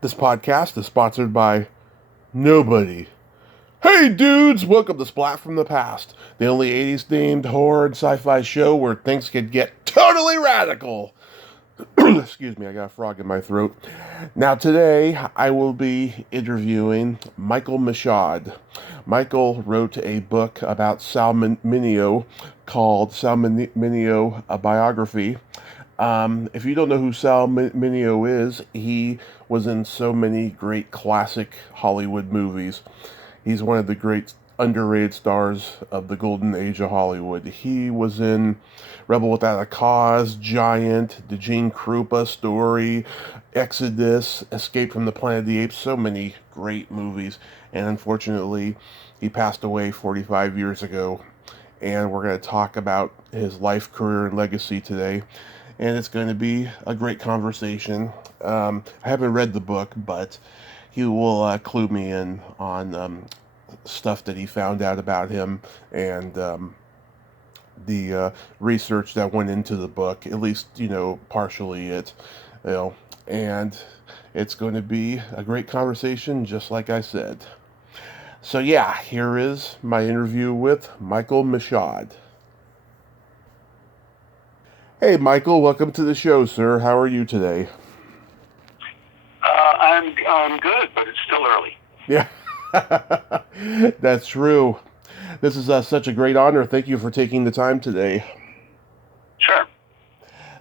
This podcast is sponsored by nobody. Hey dudes, welcome to Splat from the Past, the only 80s themed horror and sci-fi show where things can get totally radical. Excuse me, I got a frog in my throat. Now today I will be interviewing Michael Michaud. Michael wrote a book about Sal Mineo called Sal Mineo, a Biography. If you don't know who Sal Mineo is, he was in so many great classic Hollywood movies. He's one of the great underrated stars of the golden age of Hollywood. He was in Rebel Without a Cause, Giant, the Gene Krupa story, Exodus, Escape from the Planet of the Apes, so many great movies. And unfortunately, he passed away 45 years ago. And we're going to talk about his life, career, and legacy today. And it's going to be a great conversation. I haven't read the book, but he will clue me in on stuff that he found out about him and the research that went into the book, at least, partially it, and it's going to be a great conversation, just like I said. So yeah, here is my interview with Michael Michaud. Hey, Michael, welcome to the show, sir. How are you today? I'm good, but it's still early. Yeah, that's true. This is such a great honor. Thank you for taking the time today. Sure.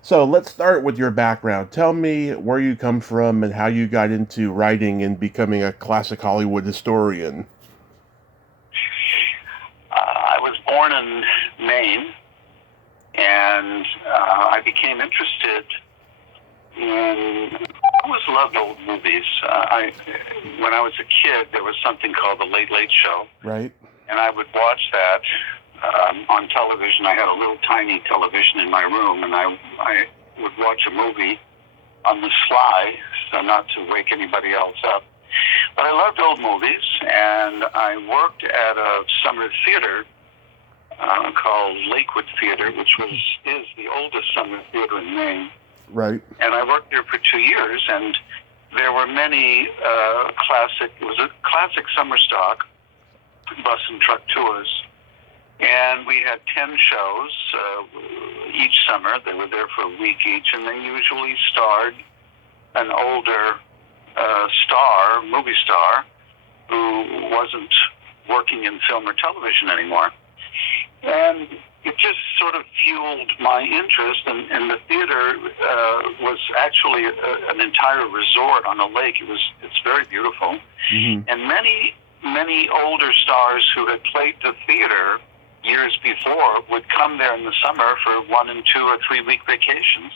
So let's start with your background. Tell me where you come from and how you got into writing and becoming a classic Hollywood historian. I was born in Maine, and I became interested in. I always loved old movies. When I was a kid, there was something called the Late Late Show, Right. and I would watch that on television. I had a little tiny television in my room, and I would watch a movie on the sly, so not to wake anybody else up. But I loved old movies, and I worked at a summer theater called Lakewood Theater, which is the oldest summer theater in Maine. Right. And I worked there for 2 years, and there were many it was a classic summer stock, bus and truck tours. And we had 10 shows each summer. They were there for a week each, and they usually starred an older movie star, who wasn't working in film or television anymore. And it just sort of fueled my interest, and the theater was actually an entire resort on a lake. It's very beautiful. Mm-hmm. And many older stars who had played the theater years before would come there in the summer for 1 and 2 or 3 week vacations.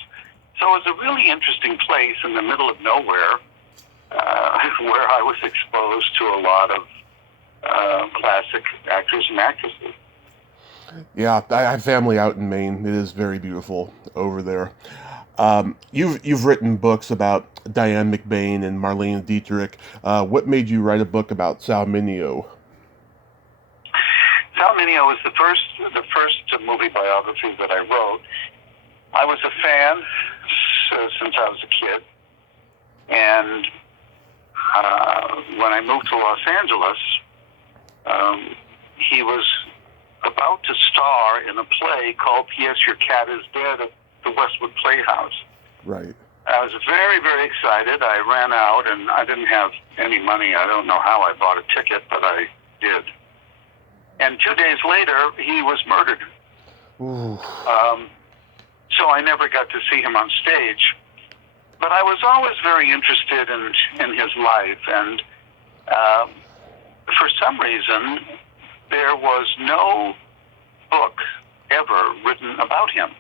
So it was a really interesting place in the middle of nowhere, where I was exposed to a lot of classic actors and actresses. Yeah, I have family out in Maine. It is very beautiful over there. You've written books about Diane McBain and Marlene Dietrich. What made you write a book about Sal Mineo? Sal Mineo was the first movie biography that I wrote. I was a fan since I was a kid, and when I moved to Los Angeles, he was about to star in a play called P.S. Your Cat is Dead at the Westwood Playhouse. Right. I was very, very excited. I ran out, and I didn't have any money. I don't know how I bought a ticket, but I did. And 2 days later, he was murdered. So I never got to see him on stage. But I was always very interested in his life, and for some reason, there was no book ever written about him.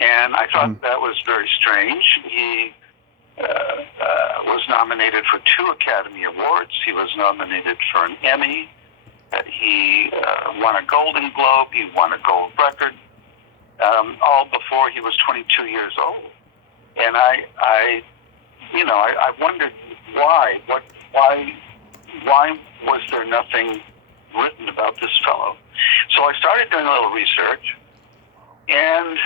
And I thought that was very strange. He was nominated for 2 Academy Awards. He was nominated for an Emmy. He won a Golden Globe. He won a gold record, all before he was 22 years old. And I wondered why. Why was there nothing written about this fellow? So I started doing a little research, and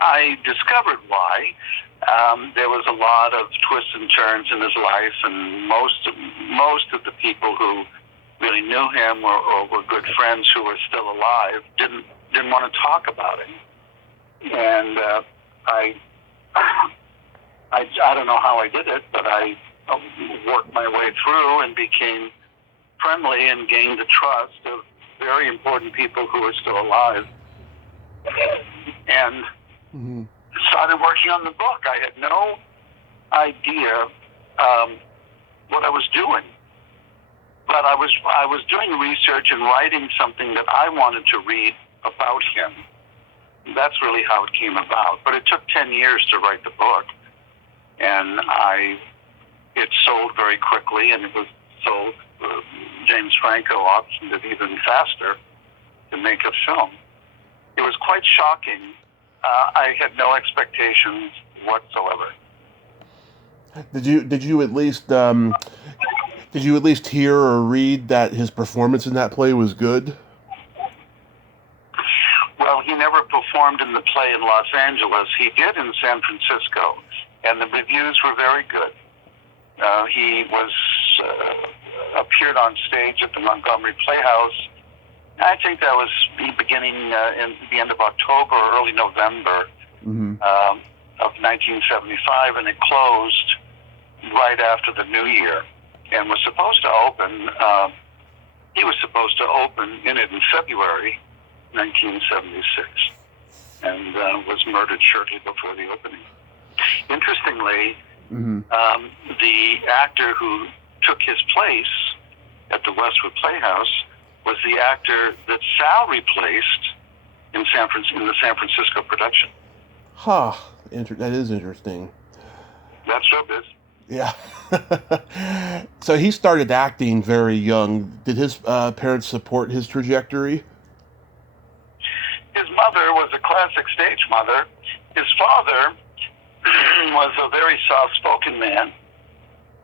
I discovered why. There was a lot of twists and turns in his life, and most of the people who really knew him or were good friends who were still alive didn't want to talk about him. And I don't know how I did it, but I worked my way through and became friendly and gained the trust of very important people who are still alive. And started working on the book. I had no idea what I was doing, but I was doing research and writing something that I wanted to read about him. That's really how it came about. But it took 10 years to write the book, and it sold very quickly, and it was sold. James Franco optioned it even faster to make a film. It was quite shocking. I had no expectations whatsoever. Did you at least hear or read that his performance in that play was good? Well, he never performed in the play in Los Angeles. He did in San Francisco, and the reviews were very good. He appeared on stage at the Montgomery Playhouse. I think that was the beginning in the end of October or early November of 1975, and it closed right after the New Year, and was supposed to open. He was supposed to open in it in February 1976, and was murdered shortly before the opening. Interestingly, the actor who took his place at the Westwood Playhouse was the actor that Sal replaced in the San Francisco production. Huh. That is interesting. That's showbiz. Yeah. So he started acting very young. Did his parents support his trajectory? His mother was a classic stage mother. His father was a very soft-spoken man.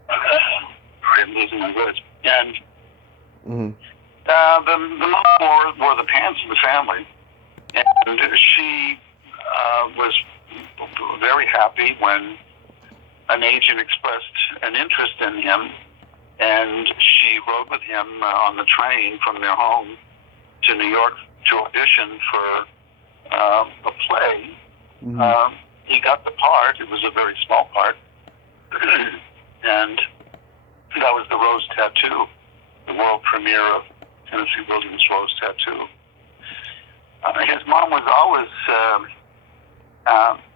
I'm losing my words. And the mom wore the pants of the family. And she was very happy when an agent expressed an interest in him, and she rode with him on the train from their home to New York to audition for a play. He got the part. It was a very small part. And that was the Rose Tattoo, the world premiere of Tennessee Williams' Rose Tattoo. His mom was always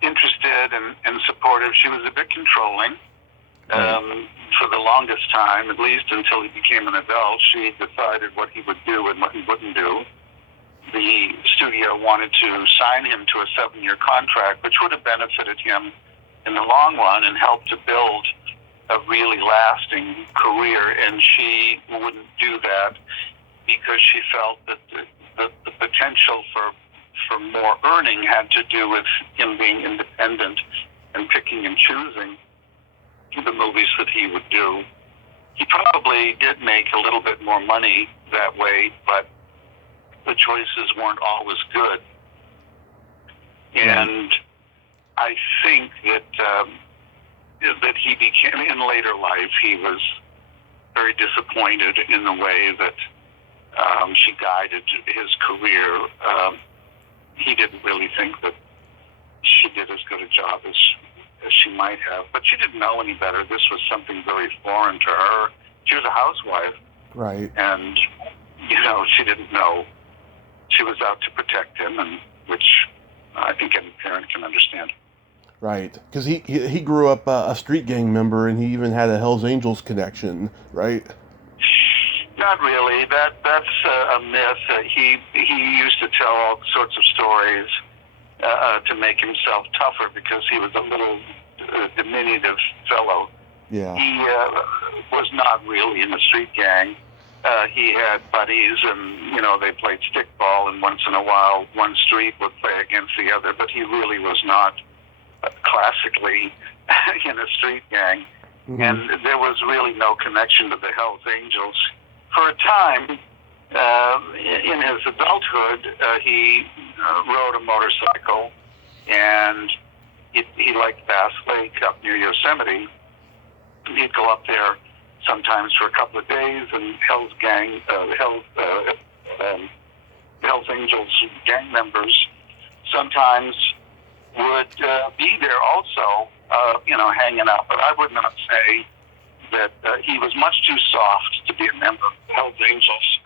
interested and supportive. She was a bit controlling for the longest time, at least until he became an adult. She decided what he would do and what he wouldn't do. The studio wanted to sign him to a 7-year contract, which would have benefited him in the long run and helped to build a really lasting career, and she wouldn't do that because she felt that the potential for more earning had to do with him being independent and picking and choosing the movies that he would do. He probably did make a little bit more money that way, but the choices weren't always good. And I think that he became, in later life, he was very disappointed in the way that she guided his career. He didn't really think that she did as good a job as she might have, but she didn't know any better. This was something very foreign to her. She was a housewife. Right. And, she didn't know. She was out to protect him, and which I think any parent can understand. Right, because he grew up a street gang member, and he even had a Hell's Angels connection, right? Not really. That's a myth. He used to tell all sorts of stories to make himself tougher because he was a little diminutive fellow. Yeah. He was not really in a street gang. He had buddies, and they played stickball, and once in a while one street would play against the other, but he really was not classically in a street gang. And there was really no connection to the Hells Angels. For a time, in his adulthood, he rode a motorcycle, and he liked Bass Lake up near Yosemite. He'd go up there sometimes for a couple of days, and Hell's Angels gang members sometimes would be there also, hanging out. But I would not say that he was much too soft to be a member of Hell's Angels.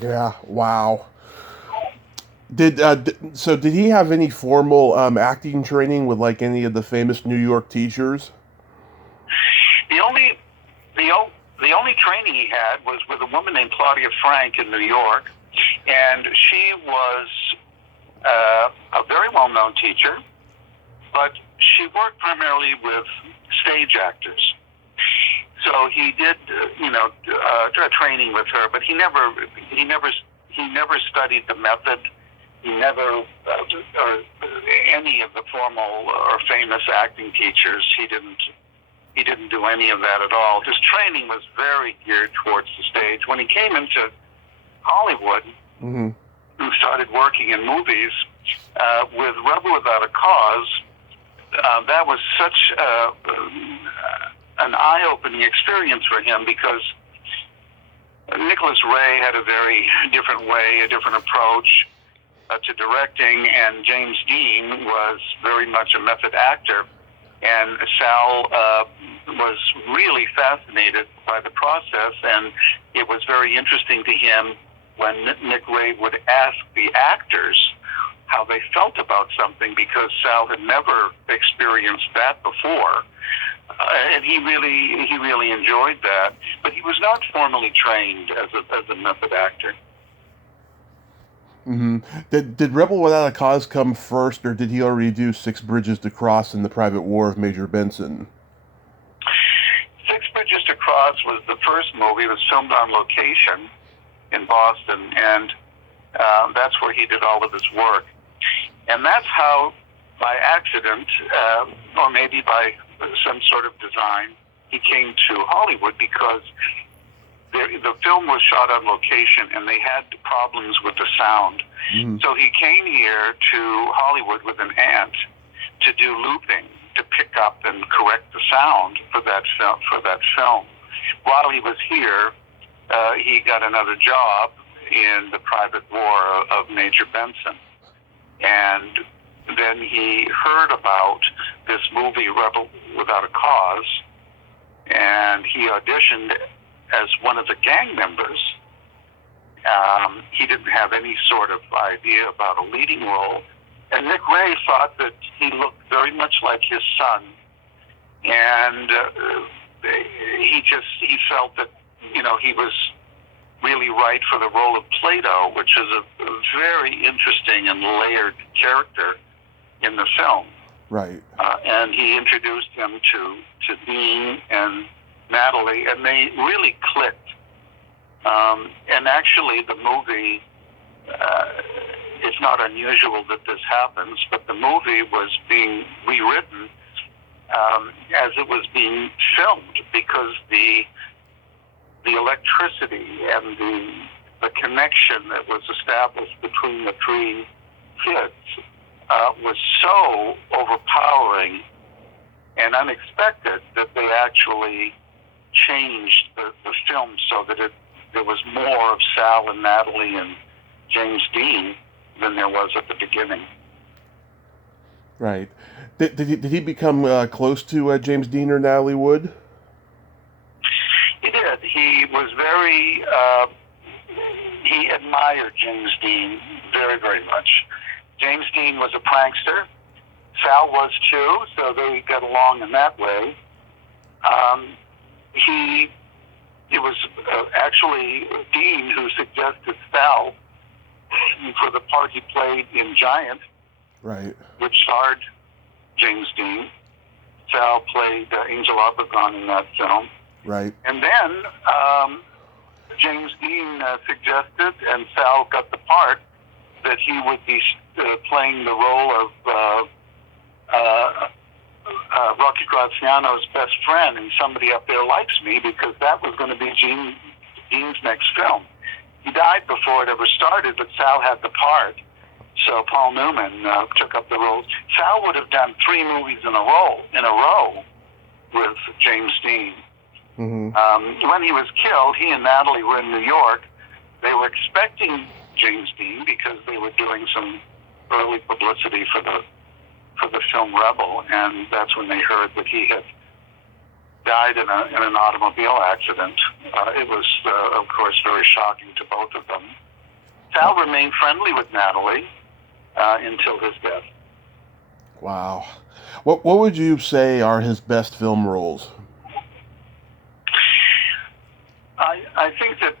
Yeah, wow. Did he have any formal acting training with like any of the famous New York teachers? The only training he had was with a woman named Claudia Frank in New York, and she was a very well-known teacher, but she worked primarily with stage actors. So he did, training with her, but he never studied the method. He never, or any of the formal or famous acting teachers. He didn't do any of that at all. His training was very geared towards the stage. When he came into Hollywood, mm-hmm. and started working in movies with Rebel Without a Cause, that was such an eye-opening experience for him, because Nicholas Ray had a very different way, a different approach to directing, and James Dean was very much a method actor. And Sal was really fascinated by the process, and it was very interesting to him when Nick Ray would ask the actors how they felt about something, because Sal had never experienced that before. And he really enjoyed that. But he was not formally trained as a method actor. Mm-hmm. Did Rebel Without a Cause come first, or did he already do Six Bridges to Cross and The Private War of Major Benson? Six Bridges to Cross was the first movie. It was filmed on location in Boston, and that's where he did all of his work. And that's how, by accident, or maybe by some sort of design, he came to Hollywood, because the film was shot on location and they had problems with the sound. Mm. So he came here to Hollywood with an aunt to do looping, to pick up and correct the sound for that film. While he was here, he got another job in The Private War of Major Benson. And then he heard about this movie, Rebel Without a Cause, and he auditioned as one of the gang members. He didn't have any sort of idea about a leading role. And Nick Ray thought that he looked very much like his son. And he felt that, he was really right for the role of Plato, which is a very interesting and layered character in the film. Right. And he introduced him to Dean and Natalie, and they really clicked. And actually, the movie, it's not unusual that this happens, but the movie was being rewritten as it was being filmed, because the electricity and the connection that was established between the three kids was so overpowering and unexpected that they actually changed the film so that there was more of Sal and Natalie and James Dean than there was at the beginning. Right. Did he become close to James Dean or Natalie Wood? He did. He was very... he admired James Dean very, very much. James Dean was a prankster. Sal was too, so they got along in that way. It was actually Dean who suggested Sal for the part he played in Giant, right, which starred James Dean. Sal played Angel Obregon in that film. Right. And then James Dean suggested, and Sal got the part, that he would be playing the role of Rocky Graziano's best friend and Somebody Up There Likes Me, because that was going to be Dean's next film. He died before it ever started, but Sal had the part, So Paul Newman took up the role. Sal would have done 3 movies in a row with James Dean. When he was killed, he and Natalie were in New York. They were expecting James Dean because they were doing some early publicity for the film Rebel, and that's when they heard that he had died in an automobile accident. It was, of course, very shocking to both of them. Sal remained friendly with Natalie until his death. Wow. What would you say are his best film roles? I think that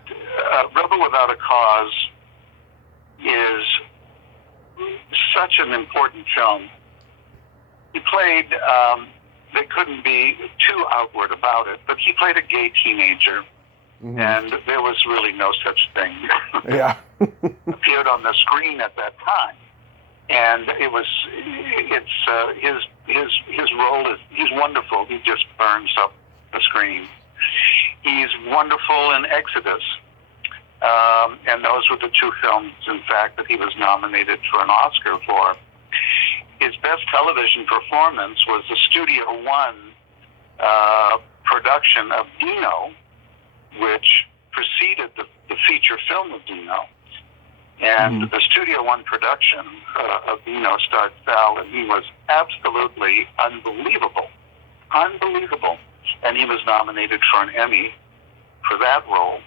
Rebel Without a Cause is such an important film. He played, they couldn't be too outward about it, but he played a gay teenager, and there was really no such thing. Yeah. Appeared on the screen at that time. And his role is, he's wonderful. He just burns up the screen. He's wonderful in Exodus. And those were the 2 films, in fact, that he was nominated for an Oscar for. His best television performance was the Studio One production of Dino, which preceded the feature film of Dino. And the Studio One production of Dino starred Sal, and he was absolutely unbelievable. Unbelievable. And he was nominated for an Emmy for that role.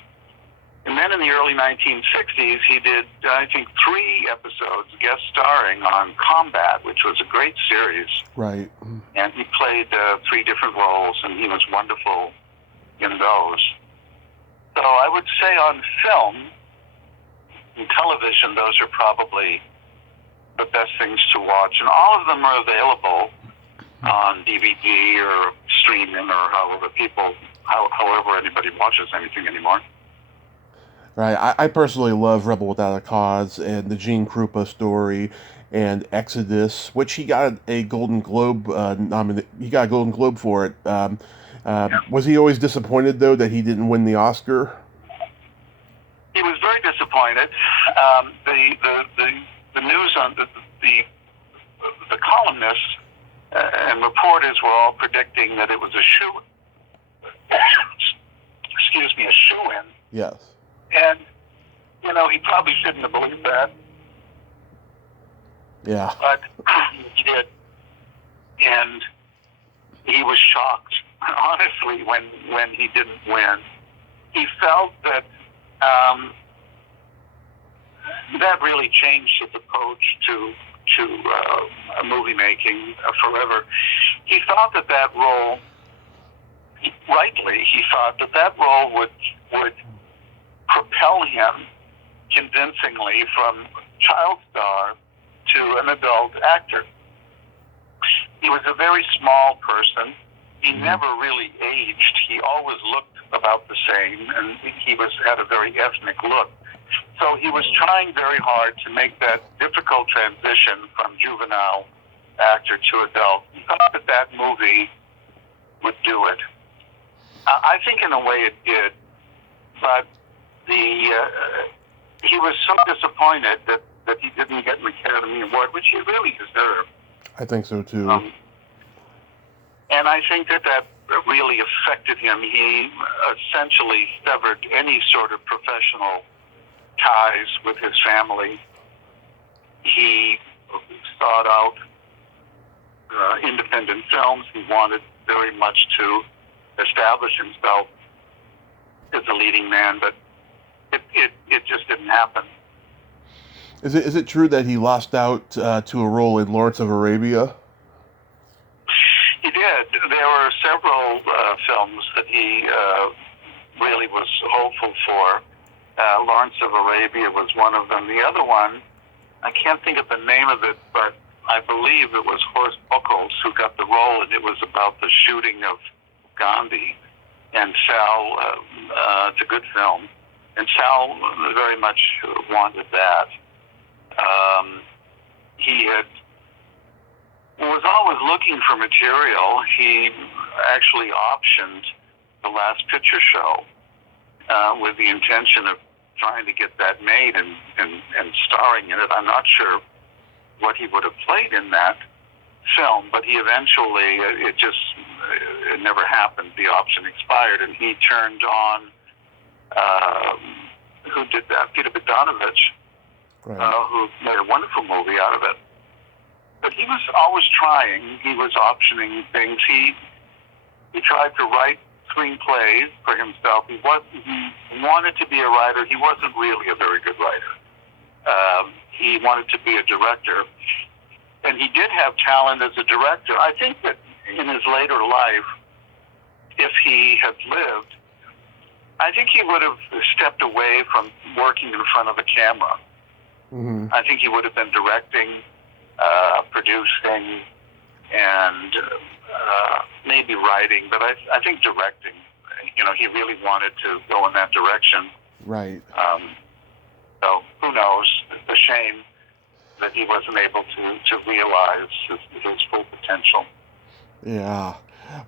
And then in the early 1960s, he did, I think, 3 episodes guest starring on Combat, which was a great series. Right. And he played 3 different roles, and he was wonderful in those. So I would say on film, in television, those are probably the best things to watch. And all of them are available on DVD or streaming or however anybody watches anything anymore. Right. I personally love Rebel Without a Cause and the Gene Krupa story and Exodus, which he got a Golden Globe he got a Golden Globe for it. Was he always disappointed, though, that he didn't win the Oscar? He was very disappointed. The news on the columnists and reporters were all predicting that it was a shoe-in. Yes. And, he probably shouldn't have believed that. Yeah. But he did. And he was shocked, honestly, when he didn't win. He felt that that really changed his approach to movie making forever. He thought that role, rightly, he thought that role would propel him convincingly from child star to an adult actor. He was a very small person. He never really aged. He always looked about the same, and he had a very ethnic look. So he was trying very hard to make that difficult transition from juvenile actor to adult. He thought that movie would do it. I think in a way it did, but he was so disappointed that he didn't get an Academy Award, which he really deserved. I think so, too. And I think that really affected him. He essentially severed any sort of professional ties with his family. He sought out independent films. He wanted very much to establish himself as a leading man, but it just didn't happen. Is it true that he lost out to a role in Lawrence of Arabia? He did. There were several films that he really was hopeful for. Lawrence of Arabia was one of them. The other one, I can't think of the name of it, but I believe it was Horst Buchholz who got the role, and it was about the shooting of Gandhi. And Sal, it's a good film, and Sal very much wanted that. He was always looking for material. He actually optioned The Last Picture Show with the intention of trying to get that made and starring in it. I'm not sure what he would have played in that film, but he eventually, it never happened. The option expired, and he turned on, who did that? Peter Bogdanovich, Right. who made a wonderful movie out of it. But he was always trying. He was optioning things. He tried to write screenplays for himself. He wanted to be a writer. He wasn't really a very good writer. He wanted to be a director. And he did have talent as a director. I think that in his later life, if he had lived, I think he would have stepped away from working in front of a camera. Mm-hmm. I think he would have been directing, producing, and maybe writing, but I think directing. He really wanted to go in that direction. Right. So who knows? It's a shame that he wasn't able to realize his full potential. Yeah.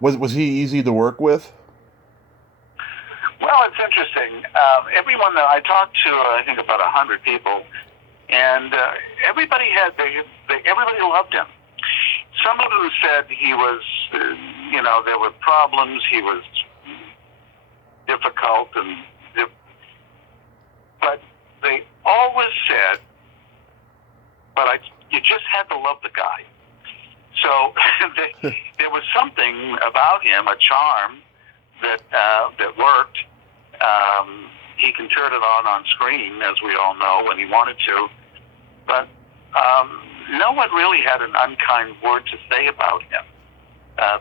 Was he easy to work with? Well, it's interesting. Everyone that I talked to, I think about 100 people, and everybody everybody loved him. Some of them said he was, there were problems. He was difficult, but they always said, but you just had to love the guy. So there was something about him, a charm that worked. He can turn it on screen, as we all know, when he wanted to. But no one really had an unkind word to say about him.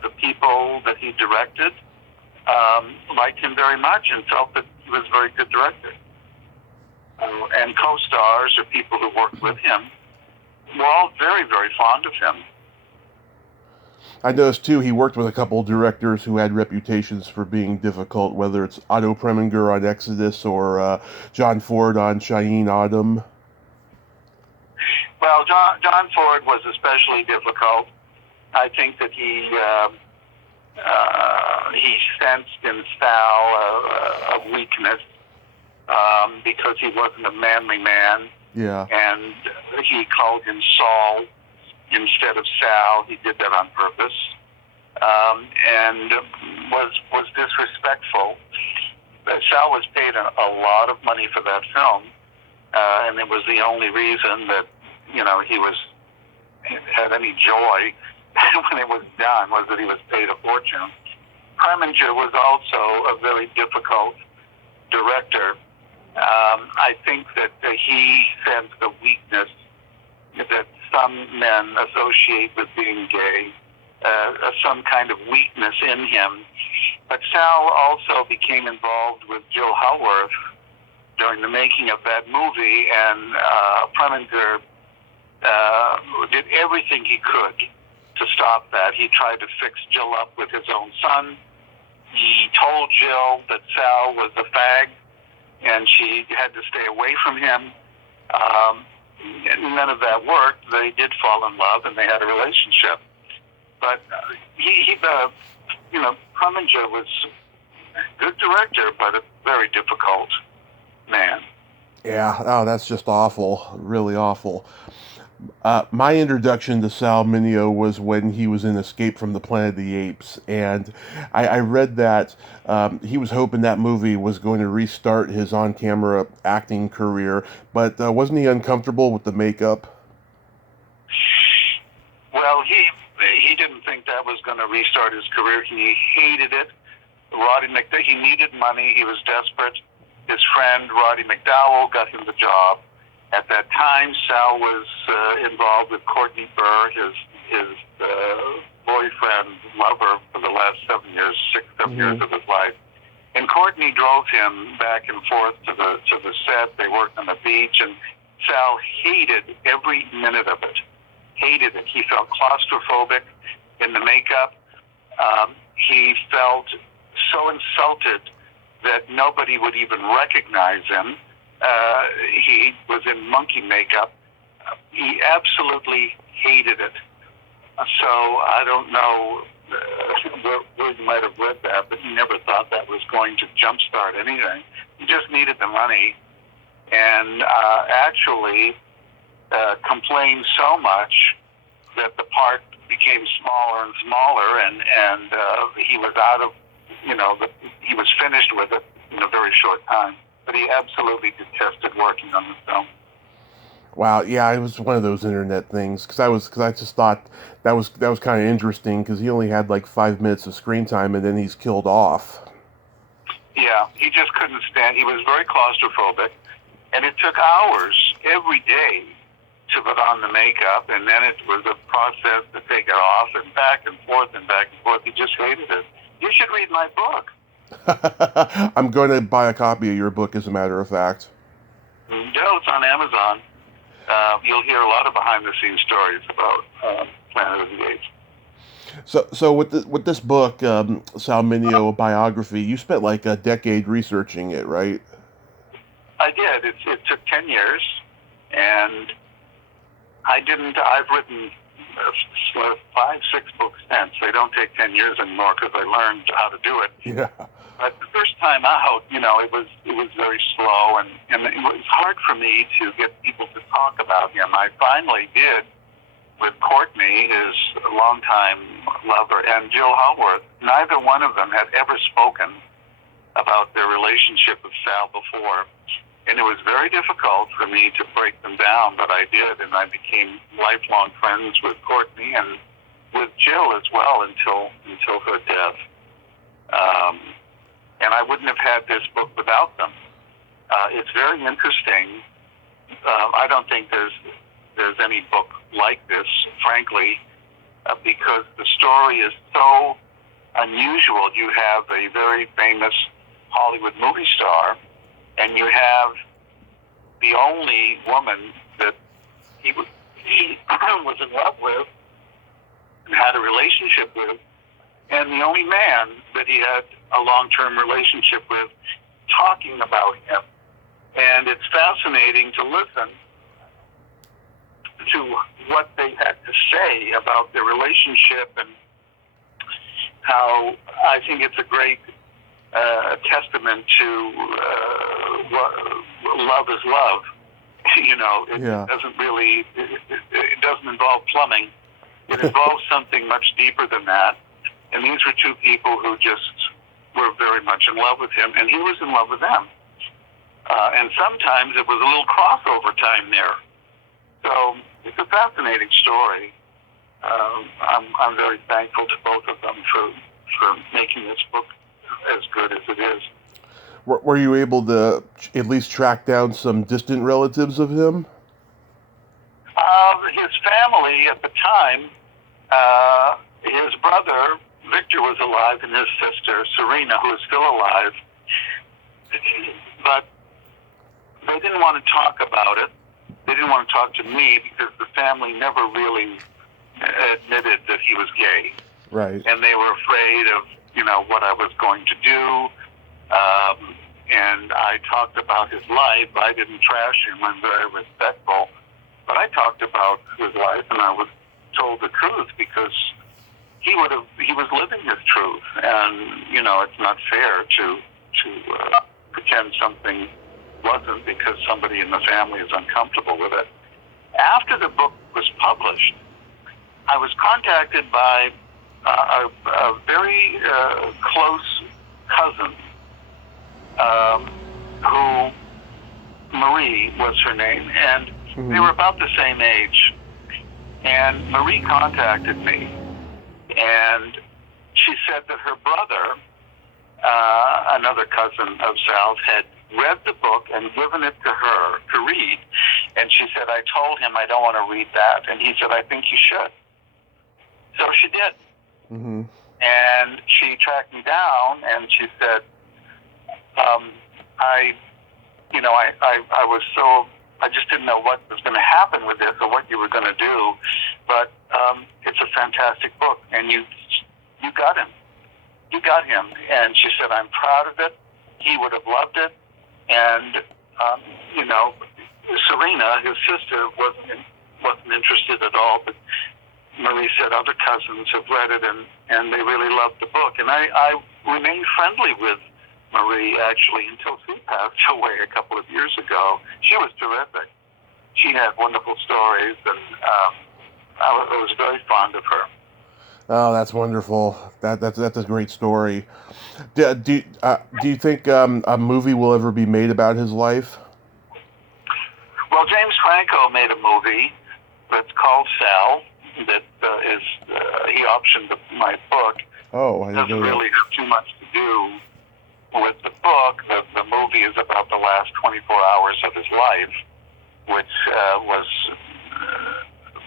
The people that he directed liked him very much and felt that he was a very good director. And co-stars or people who worked with him were all very, very fond of him. I noticed, too, he worked with a couple of directors who had reputations for being difficult, whether it's Otto Preminger on Exodus or John Ford on Cheyenne Autumn. Well, John Ford was especially difficult. I think that he sensed in Sal a weakness because he wasn't a manly man. Yeah. And he called him Saul instead of Sal. He did that on purpose, and was disrespectful. Sal was paid a lot of money for that film, and it was the only reason that he had any joy when it was done, was that he was paid a fortune. Preminger was also a very difficult director. I think that he sensed the weakness that some men associate with being gay, some kind of weakness in him. But Sal also became involved with Jill Howarth during the making of that movie, and Preminger did everything he could to stop that. He tried to fix Jill up with his own son. He told Jill that Sal was a fag, and she had to stay away from him. None of that worked. They did fall in love, and they had a relationship. But Preminger was a good director, but a very difficult man. Yeah. Oh, that's just awful. Really awful. My introduction to Sal Mineo was when he was in Escape from the Planet of the Apes, and I read that he was hoping that movie was going to restart his on-camera acting career, but wasn't he uncomfortable with the makeup? Well, he didn't think that was going to restart his career. He hated it. He needed money. He was desperate. His friend, Roddy McDowell, got him the job. At that time, Sal was involved with Courtney Burr, his boyfriend, lover for the last 7 years of his life. And Courtney drove him back and forth to the set. They worked on the beach, and Sal hated every minute of it. Hated it. He felt claustrophobic in the makeup. He felt so insulted that nobody would even recognize him. He was in monkey makeup. He absolutely hated it. So I don't know where you might have read that, but he never thought that was going to jumpstart anything. He just needed the money. And actually, complained so much that the part became smaller and smaller, and he was out of, he was finished with it in a very short time. But he absolutely detested working on the film. Wow, yeah, it was one of those internet things because I just thought that was kind of interesting because he only had like 5 minutes of screen time and then he's killed off. Yeah, he just couldn't stand. He was very claustrophobic, and it took hours every day to put on the makeup, and then it was a process to take it off, and back and forth and back and forth. He just hated it. You should read my book. I'm going to buy a copy of your book, as a matter of fact. Yeah, it's on Amazon. You'll hear a lot of behind-the-scenes stories about Planet of the Apes. So with this book, Sal Mineo Biography, you spent like a decade researching it, right? I did. It took 10 years, and I've written 5, 6 books since. They don't take 10 years anymore because I learned how to do it. Yeah. But the first time out, it was very slow, and it was hard for me to get people to talk about him. I finally did with Courtney, his longtime lover, and Jill Hallworth. Neither one of them had ever spoken about their relationship with Sal before. And it was very difficult for me to break them down, but I did, and I became lifelong friends with Courtney and with Jill as well until her death. And I wouldn't have had this book without them. It's very interesting. I don't think there's any book like this, frankly, because the story is so unusual. You have a very famous Hollywood movie star, and you have the only woman that he was in love with and had a relationship with, and the only man that he had a long-term relationship with talking about him. And it's fascinating to listen to what they had to say about their relationship, and how I think it's a great testament to love is love. It doesn't really, it doesn't involve plumbing. It involves something much deeper than that. And these were two people who just were very much in love with him, and he was in love with them. And sometimes it was a little crossover time there. So it's a fascinating story. I'm very thankful to both of them for making this book as good as it is. Were you able to at least track down some distant relatives of him? His family at the time, his brother Victor was alive, and his sister Serena, who is still alive, but they didn't want to talk about it. They didn't want to talk to me because the family never really admitted that he was gay. Right. And they were afraid of, what I was going to do. And I talked about his life. I didn't trash him. I'm very respectful. But I talked about his life, and I was told the truth because he was living his truth. And, it's not fair to pretend something wasn't because somebody in the family is uncomfortable with it. After the book was published, I was contacted by a very close cousin, who, Marie was her name, and they were about the same age. And Marie contacted me, and she said that her brother, another cousin of Sal's, had read the book and given it to her to read. And she said, I told him I don't want to read that. And he said, I think you should. So she did. Mm-hmm. And she tracked me down, and she said, I just didn't know what was going to happen with this or what you were going to do. But it's a fantastic book, and you got him. You got him. And she said, I'm proud of it. He would have loved it. And, Serena, his sister, wasn't interested at all. But Marie said other cousins have read it, and they really loved the book. And I remained friendly with Marie, actually, until she passed away a couple of years ago. She was terrific. she had wonderful stories, and I was very fond of her. Oh, that's wonderful. That's a great story. Do you think a movie will ever be made about his life? Well, James Franco made a movie that's called Sal. That he optioned my book. Oh, I didn't Doesn't know that. really have too much to do with the book. The movie is about the last 24 hours of his life, which was,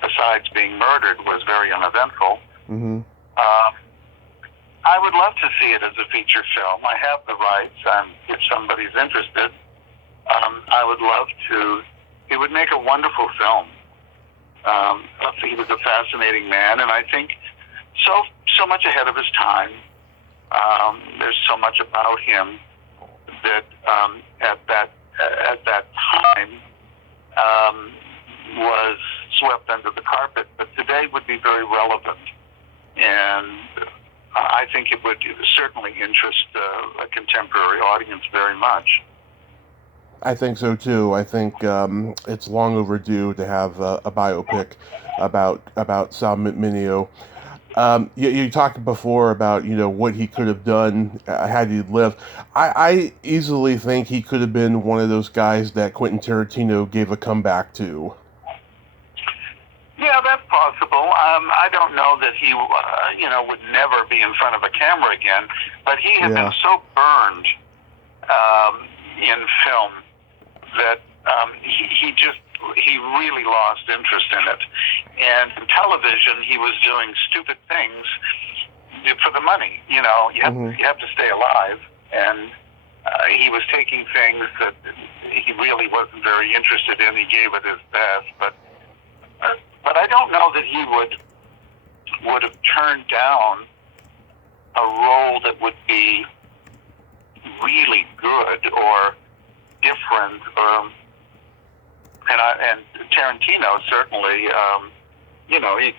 besides being murdered, was very uneventful. Mm-hmm. I would love to see it as a feature film. I have the rights, and if somebody's interested, I would love to. It would make a wonderful film. He was a fascinating man, and I think so much ahead of his time. There's so much about him that at that time was swept under the carpet, but today would be very relevant, and I think it would certainly interest a contemporary audience very much. I think so too. I think it's long overdue to have a biopic about Sal Mineo. You talked before about what he could have done had he lived. I easily think he could have been one of those guys that Quentin Tarantino gave a comeback to. Yeah, that's possible. I don't know that he would never be in front of a camera again, but he had been so burned in film that he really lost interest in it. And in television, he was doing stupid things for the money. You have to stay alive, and he was taking things that he really wasn't very interested in. He gave it his best, but I don't know that he would have turned down a role that would be really good or different. And Tarantino certainly,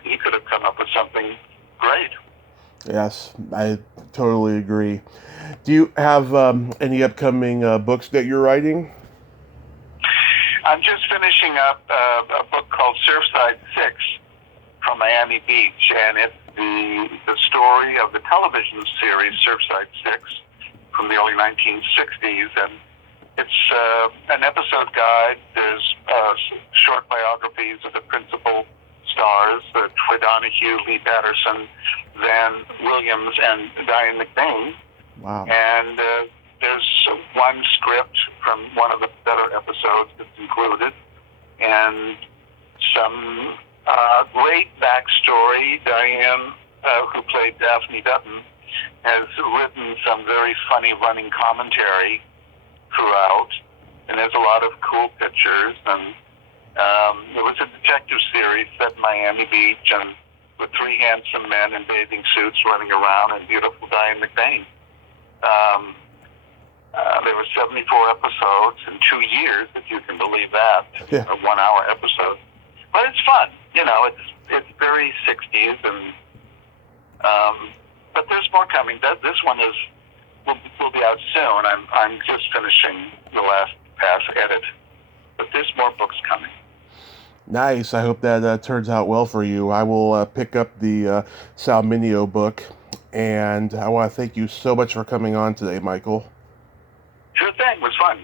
he could have come up with something great. Yes, I totally agree. Do you have any upcoming books that you're writing? I'm just finishing up a book called Surfside 6 from Miami Beach, and it's the story of the television series Surfside 6 from the early 1960s, and it's an episode guide. There's short biographies of the principal stars, Troy Donahue, Lee Patterson, Van Williams, and Diane McBain. Wow. And there's one script from one of the better episodes that's included, and some great backstory. Diane, who played Daphne Dutton, has written some very funny running commentary throughout, and there's a lot of cool pictures. And it was a detective series set in Miami Beach, and with three handsome men in bathing suits running around, and beautiful Diane McBain. There were 74 episodes in 2 years, if you can believe that. Yeah. A 1 hour episode. But it's fun. It's very 60s, and but there's more coming. This one will be out soon. I'm just finishing the last pass edit, but there's more books coming. Nice. I hope that turns out well for you. I will pick up the Sal Mineo book, and I want to thank you so much for coming on today, Michael. Sure thing. It was fun.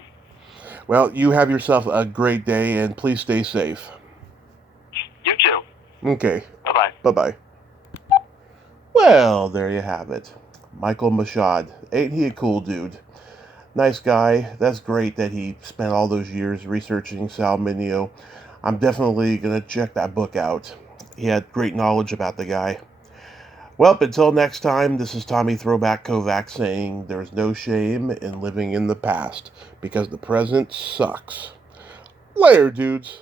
Well, you have yourself a great day, and please stay safe. You too. Okay. Bye-bye. Bye-bye. Well, there you have it. Michael Michaud. Ain't he a cool dude? Nice guy. That's great that he spent all those years researching Sal Mineo. I'm definitely going to check that book out. He had great knowledge about the guy. Well, until next time, this is Tommy Throwback Kovac saying there's no shame in living in the past because the present sucks. Later, dudes.